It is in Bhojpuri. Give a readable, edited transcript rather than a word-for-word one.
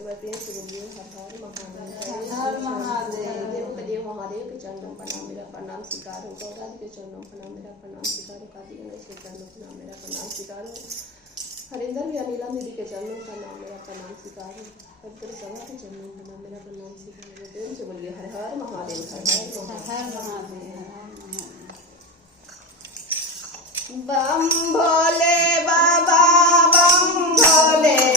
प्रेम से बोलिए हर हर महादेव। हर महादेव। देव महादेव के चरणों प्रणाम, मेरा प्रणाम स्वीकार हो। गौराज के चरणों प्रणाम, मेरा प्रणाम स्वीकार हो। कार्तिक गणेश के चरणों प्रणाम, मेरा प्रणाम स्वीकार हो। हरिंदर भी अनिला दीदी के चरणों प्रणाम, मेरा प्रणाम स्वीकार हो। पवित्र सभा के चरणों प्रणाम, मेरा प्रणाम स्वीकार हो। प्रेम से बोलिए हर हर महादेव, हर हर महादेव। बम भोले बाबा, बम भोले